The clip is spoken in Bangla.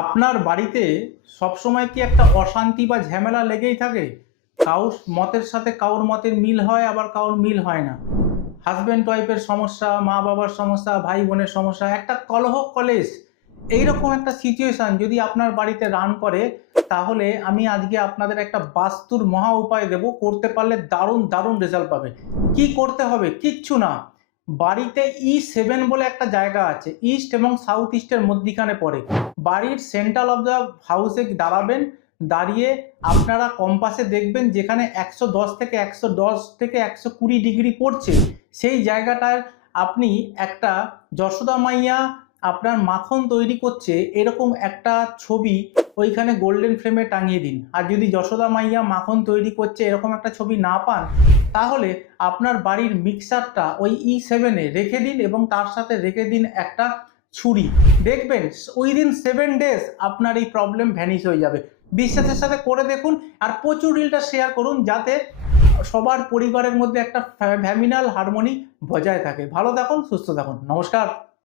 আপনার বাড়িতে সবসময় কি একটা অশান্তি বা ঝামেলা লেগেই থাকে? কাউর মতের সাথে কাউর মতের মিল হয়, আবার কাউর মিল হয় না। হাজব্যান্ড ওয়াইফের সমস্যা, মা বাবার সমস্যা, ভাই বোনের সমস্যা, একটা কলহ কলেশ এইরকম একটা সিচুয়েশন যদি আপনার বাড়িতে রান করে, তাহলে আমি আজকে আপনাদের একটা বাস্তুর মহা উপায় দেব, করতে পারলে দারুণ দারুণ রেজাল্ট পাবে। কি করতে হবে? কিচ্ছু না। বাড়িতে ই সেভেন বলে একটা জায়গা আছে ইস্ট এবং সাউথ ইস্টের মধ্যিখানে পড়ে। বাড়ির সেন্ট্রাল অফ দ্য হাউসে দাঁড়াবেন, দাঁড়িয়ে আপনারা কম্পাসে দেখবেন যেখানে একশো দশ থেকে একশো দশ থেকে একশো কুড়ি ডিগ্রি পড়ছে। সেই জায়গাটার আপনি একটা যশোদা মাইয়া আপনার মাখন তৈরি করছে, এরকম একটা ছবি ওইখানে গোল্ডেন ফ্রেমে টাঙিয়ে দিন। আর যদি যশোদা মাইয়া মাখন তৈরি করছে, এরকম একটা ছবি না পান তাহলে আপনার বাড়ির মিক্সারটা ওই ই সেভেনে রেখে দিন এবং তার সাথে রেখে দিন একটা ছুরি। দেখবেন উইদিন সেভেন ডেজ আপনার এই প্রবলেম ভ্যানিশ হয়ে যাবে। বিশ্বাসের সাথে করে দেখুন আর প্রচুর রিলটা শেয়ার করুন যাতে সবার পরিবারের মধ্যে একটা ফ্যামিনাল হারমোনি বজায় থাকে। ভালো থাকুন, সুস্থ থাকুন। নমস্কার।